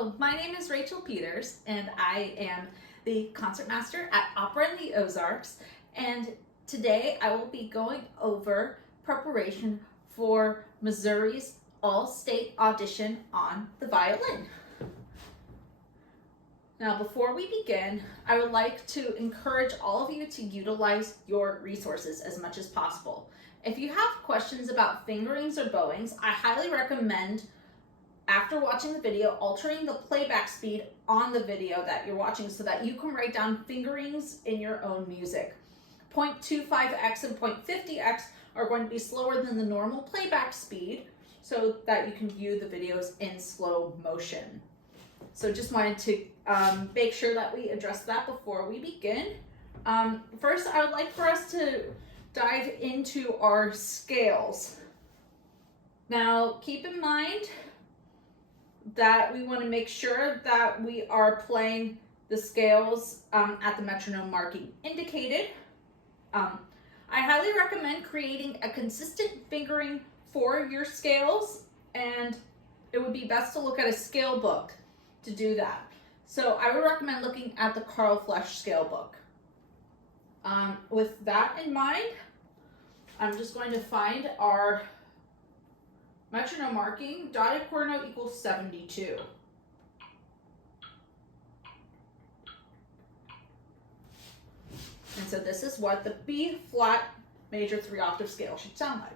Hello, my name is Rachel Peters, and I am the concertmaster at Opera in the Ozarks. And today I will be going over preparation for Missouri's all-state audition on the violin. Now, before we begin, I would like to encourage all of you to utilize your resources as much as possible. If you have questions about fingerings or bowings, I highly recommend, after watching the video, altering the playback speed on the video that you're watching so that you can write down fingerings in your own music. 0.25x and 0.50x are going to be slower than the normal playback speed so that you can view the videos in slow motion. So just wanted to make sure that we address that before we begin. First, I would like for us to dive into our scales. Now, keep in mind that we want to make sure that we are playing the scales at the metronome marking indicated. I highly recommend creating a consistent fingering for your scales, and it would be best to look at a scale book to do that. So I would recommend looking at the Carl Flesch scale book. With that in mind, I'm just going to find our metronome marking. Dotted quarter note equals 72. And so this is what the B flat major 3-octave scale should sound like.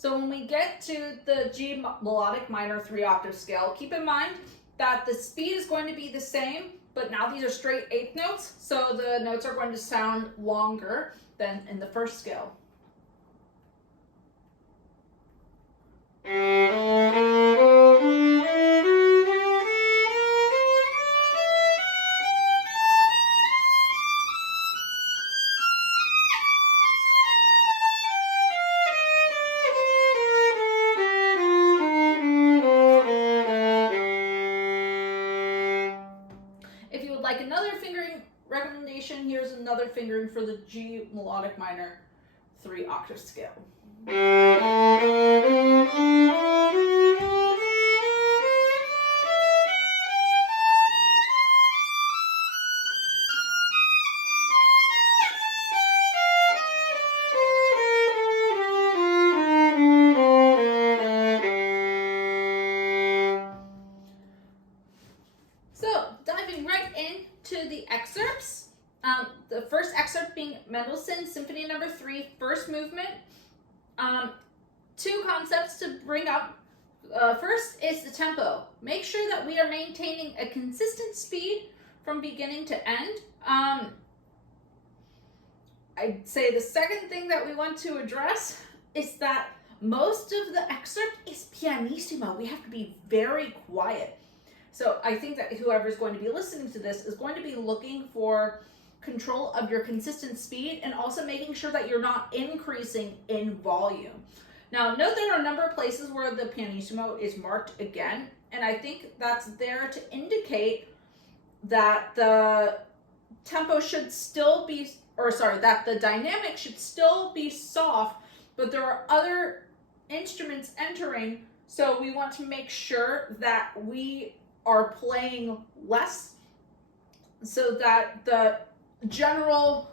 So when we get to the G melodic minor 3-octave scale, keep in mind that the speed is going to be the same, but now these are straight eighth notes, so the notes are going to sound longer than in the first scale. If you would like another fingering recommendation, here's another fingering for the G melodic minor 3-octave scale. So, diving right into the excerpts. The first excerpt being Mendelssohn's Symphony No. 3, first movement. Two concepts to bring up. First is the tempo. Make sure that we are maintaining a consistent speed from beginning to end. I'd say the second thing that we want to address is that most of the excerpt is pianissimo. We have to be very quiet. So I think that whoever's going to be listening to this is going to be looking for control of your consistent speed and also making sure that you're not increasing in volume. Now, note there are a number of places where the pianissimo is marked again, and I think that's there to indicate that the tempo should still be, that the dynamic should still be soft, but there are other instruments entering, so we want to make sure that we are playing less so that the general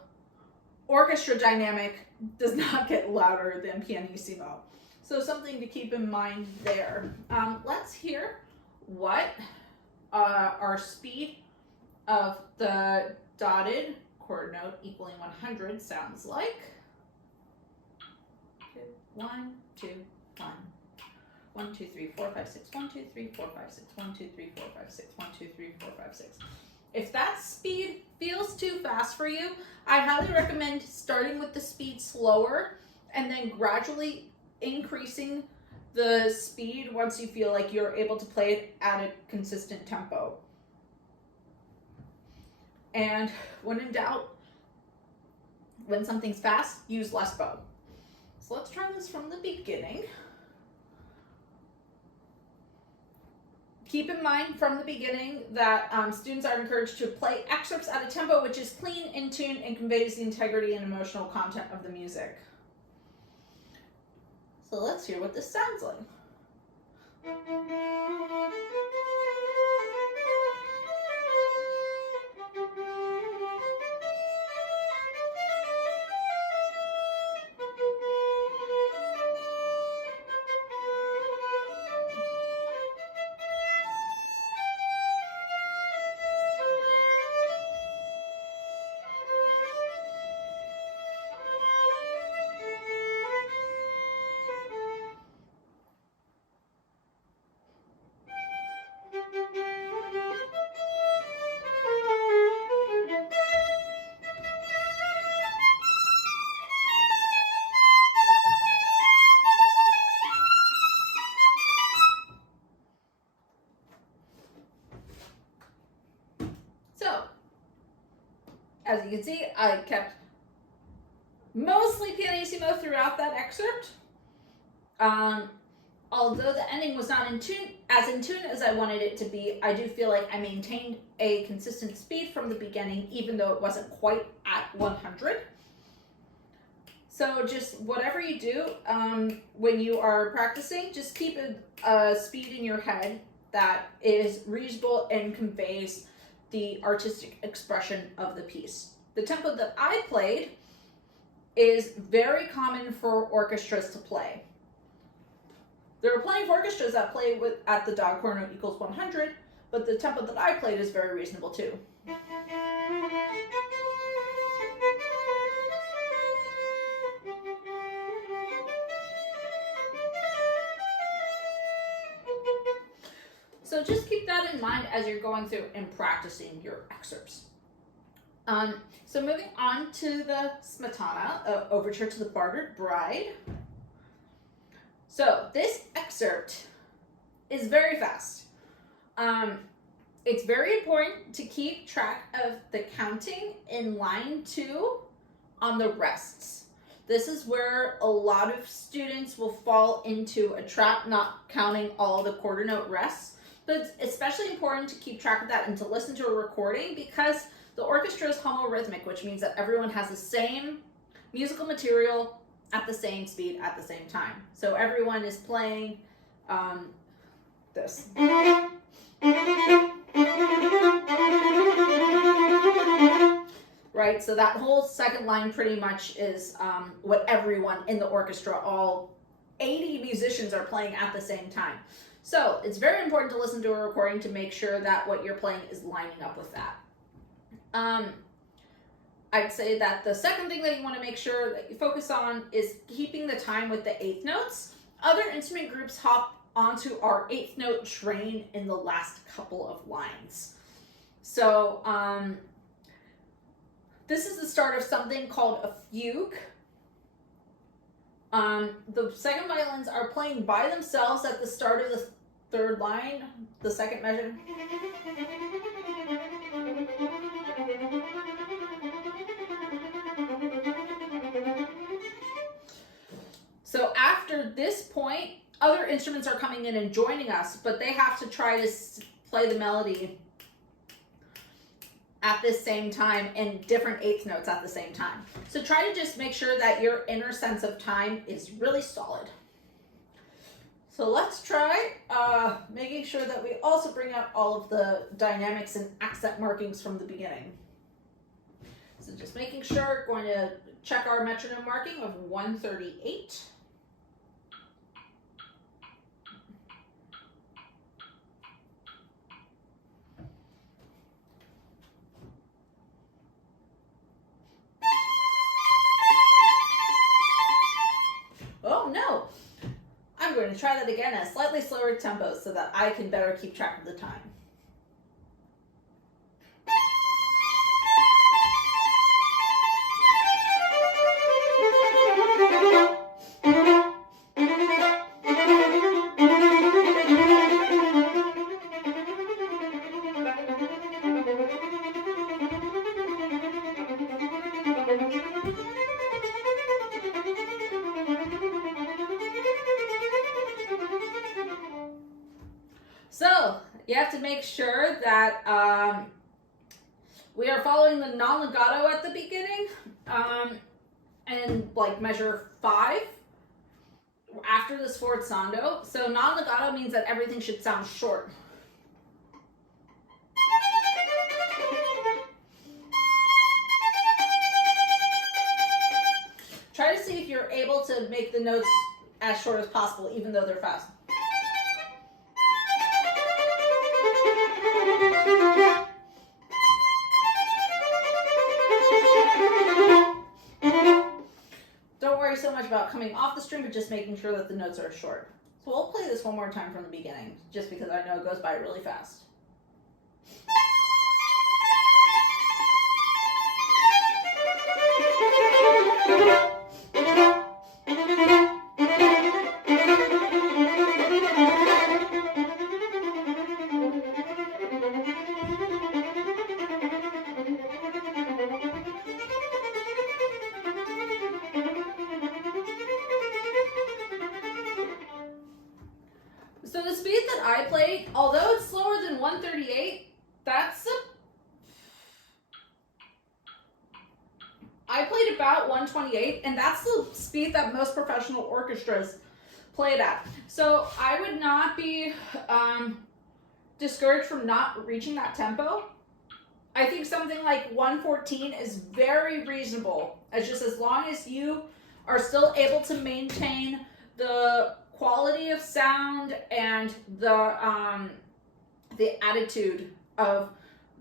orchestra dynamic does not get louder than pianissimo. So something to keep in mind there. Let's hear what our speed of the dotted quarter note equaling 100 sounds like. 1, 2, 1. 1, 2, 3, 4, 5, 6. 1, 2, 3, 4, 5, 6. 1, 2, 3, 4, 5, 6. 1, 2, 3, 4, 5, 6. If that speed feels too fast for you, I highly recommend starting with the speed slower and then gradually increasing the speed once you feel like you're able to play it at a consistent tempo. And when in doubt, when something's fast, use less bow. So let's try this from the beginning. Keep in mind from the beginning that students are encouraged to play excerpts at a tempo which is clean, in tune, and conveys the integrity and emotional content of the music. So let's hear what this sounds like. So, as you can see, I kept mostly pianissimo throughout that excerpt. Although the ending was not in tune as I wanted it to be, I do feel like I maintained a consistent speed from the beginning, even though it wasn't quite at 100. So just whatever you do when you are practicing, just keep a speed in your head that is reasonable and conveys the artistic expression of the piece. The tempo that I played is very common for orchestras to play. There are plenty of orchestras that play at the dog quarter note equals 100, but the tempo that I played is very reasonable too. So just keep that in mind as you're going through and practicing your excerpts. So moving on to the Smetana, Overture to the Bartered Bride. So this excerpt is very fast. It's very important to keep track of the counting in line 2 on the rests. This is where a lot of students will fall into a trap, not counting all the quarter note rests. But it's especially important to keep track of that and to listen to a recording, because the orchestra is homorhythmic, which means that everyone has the same musical material at the same speed at the same time. So everyone is playing this. Right, so that whole second line pretty much is what everyone in the orchestra, all 80 musicians, are playing at the same time. So it's very important to listen to a recording to make sure that what you're playing is lining up with that. I'd say that the second thing that you want to make sure that you focus on is keeping the time with the eighth notes. Other instrument groups hop onto our eighth note train in the last couple of lines. So this is the start of something called a fugue. The second violins are playing by themselves at the start of the third line, the second measure. So after this point, other instruments are coming in and joining us, but they have to try to play the melody at the same time and different eighth notes at the same time. So try to just make sure that your inner sense of time is really solid. So let's try making sure that we also bring out all of the dynamics and accent markings from the beginning. So just making sure, going to check our metronome marking of 138. Oh no! I'm going to try that again at a slightly slower tempo so that I can better keep track of the time. So you have to make sure that we are following the non-legato at the beginning, and like measure 5 after the sforzando. So non-legato means that everything should sound short. Try to see if you're able to make the notes as short as possible, even though they're fast. Don't worry so much about coming off the string, but just making sure that the notes are short. So we'll play this one more time from the beginning, just because I know it goes by really fast. So the speed that I played, although it's slower than 138, I played about 128, and that's the speed that most professional orchestras play it at. So I would not be discouraged from not reaching that tempo. I think something like 114 is very reasonable, as long as you are still able to maintain the quality of sound and the attitude of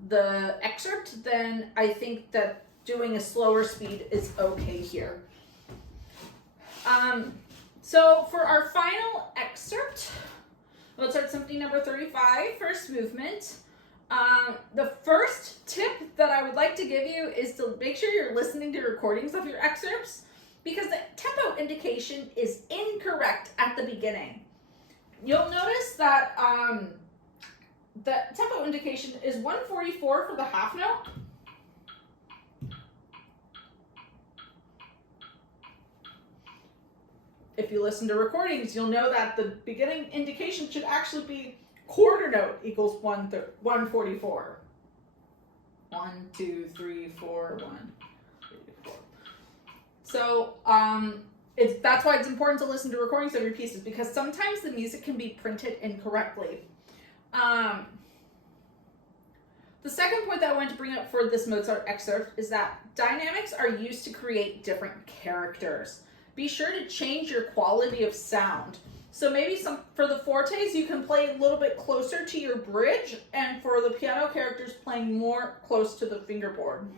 the excerpt, then I think that doing a slower speed is okay here. So for our final excerpt, let's start symphony number 35, first movement. The first tip that I would like to give you is to make sure you're listening to recordings of your excerpts, because the tempo indication is incorrect at the beginning. You'll notice that the tempo indication is 144 for the half note. If you listen to recordings, you'll know that the beginning indication should actually be quarter note equals 144. 1, 2, 3, 4, 1. So that's why it's important to listen to recordings of your pieces, because sometimes the music can be printed incorrectly. The second point that I wanted to bring up for this Mozart excerpt is that dynamics are used to create different characters. Be sure to change your quality of sound. So maybe for the fortes, you can play a little bit closer to your bridge, and for the piano characters, playing more close to the fingerboard.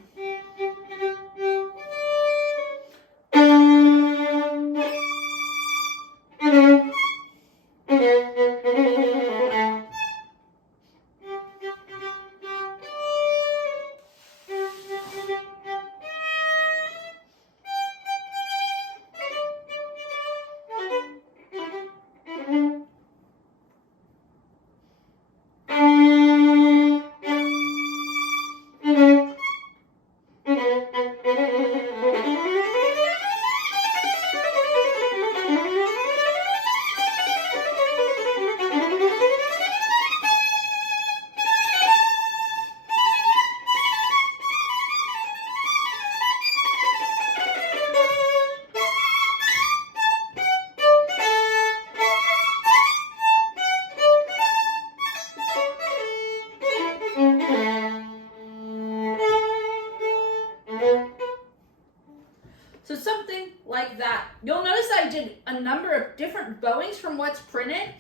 So something like that. You'll notice I did a number of different bowings from what's printed,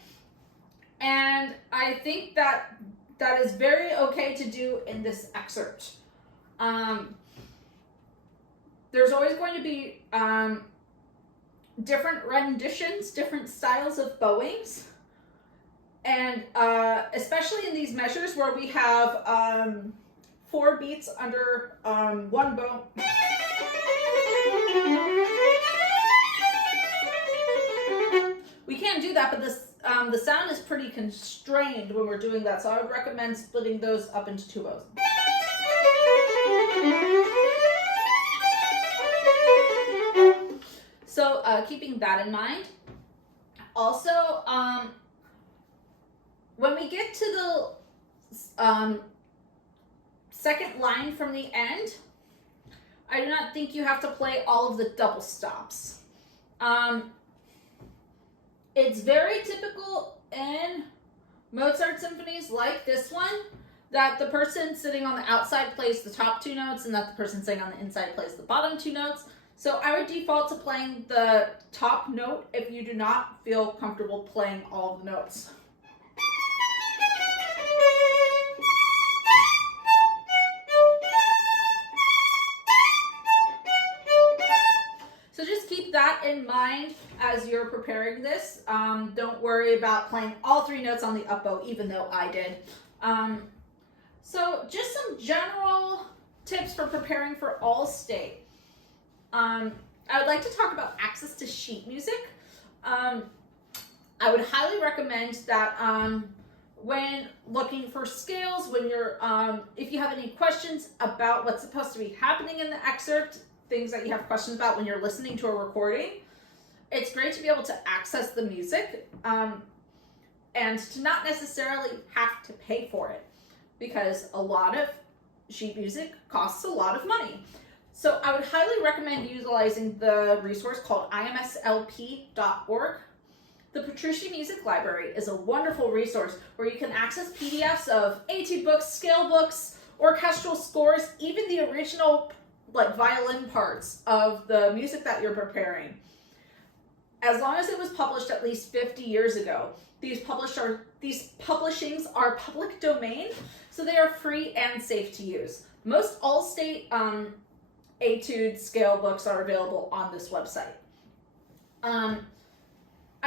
and I think that is very okay to do in this excerpt. There's always going to be different renditions, different styles of bowings, and especially in these measures where we have 4 beats under 1 bow. We can't do that, but the sound is pretty constrained when we're doing that, so I would recommend splitting those up into 2 bows. So keeping that in mind. Also, when we get to the second line from the end, I do not think you have to play all of the double stops. It's very typical in Mozart symphonies like this one that the person sitting on the outside plays the top two notes and that the person sitting on the inside plays the bottom two notes. So I would default to playing the top note if you do not feel comfortable playing all of the notes. So just keep that in mind as you're preparing this. Don't worry about playing all three notes on the up bow, even though I did. So just some general tips for preparing for All-State. I would like to talk about access to sheet music. I would highly recommend that when looking for scales, when you're, if you have any questions about what's supposed to be happening in the excerpt, things that you have questions about when you're listening to a recording, it's great to be able to access the music and to not necessarily have to pay for it, because a lot of sheet music costs a lot of money. So I would highly recommend utilizing the resource called imslp.org. The Petrucci Music Library is a wonderful resource where you can access PDFs of etude books, scale books, orchestral scores, even the original violin parts of the music that you're preparing. As long as it was published at least 50 years ago, these publishings are public domain, so they are free and safe to use. Most All-State etude scale books are available on this website. I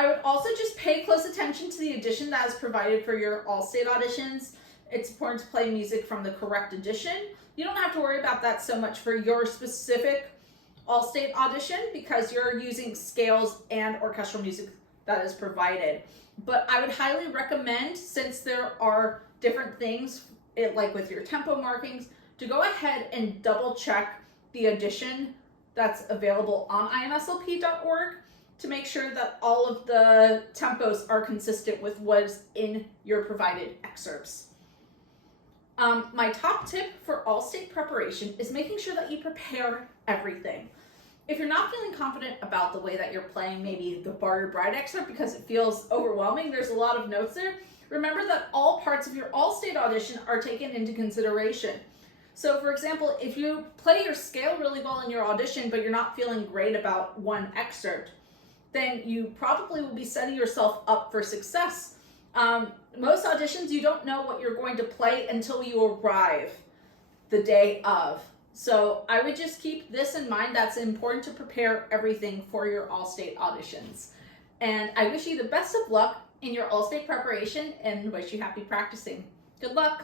would also just pay close attention to the edition that is provided for your All-State auditions. It's important to play music from the correct edition. You don't have to worry about that so much for your specific All-State audition because you're using scales and orchestral music that is provided. But I would highly recommend, since there are different things, like with your tempo markings, to go ahead and double check the edition that's available on imslp.org to make sure that all of the tempos are consistent with what's in your provided excerpts. My top tip for All-State preparation is making sure that you prepare everything. If you're not feeling confident about the way that you're playing maybe the Bartered Bride excerpt because it feels overwhelming, there's a lot of notes there, remember that all parts of your All-State audition are taken into consideration. So for example, if you play your scale really well in your audition but you're not feeling great about one excerpt, then you probably will be setting yourself up for success. Most auditions, you don't know what you're going to play until you arrive the day of. So I would just keep this in mind. That's important to prepare everything for your All-State auditions. And I wish you the best of luck in your All-State preparation and wish you happy practicing. Good luck.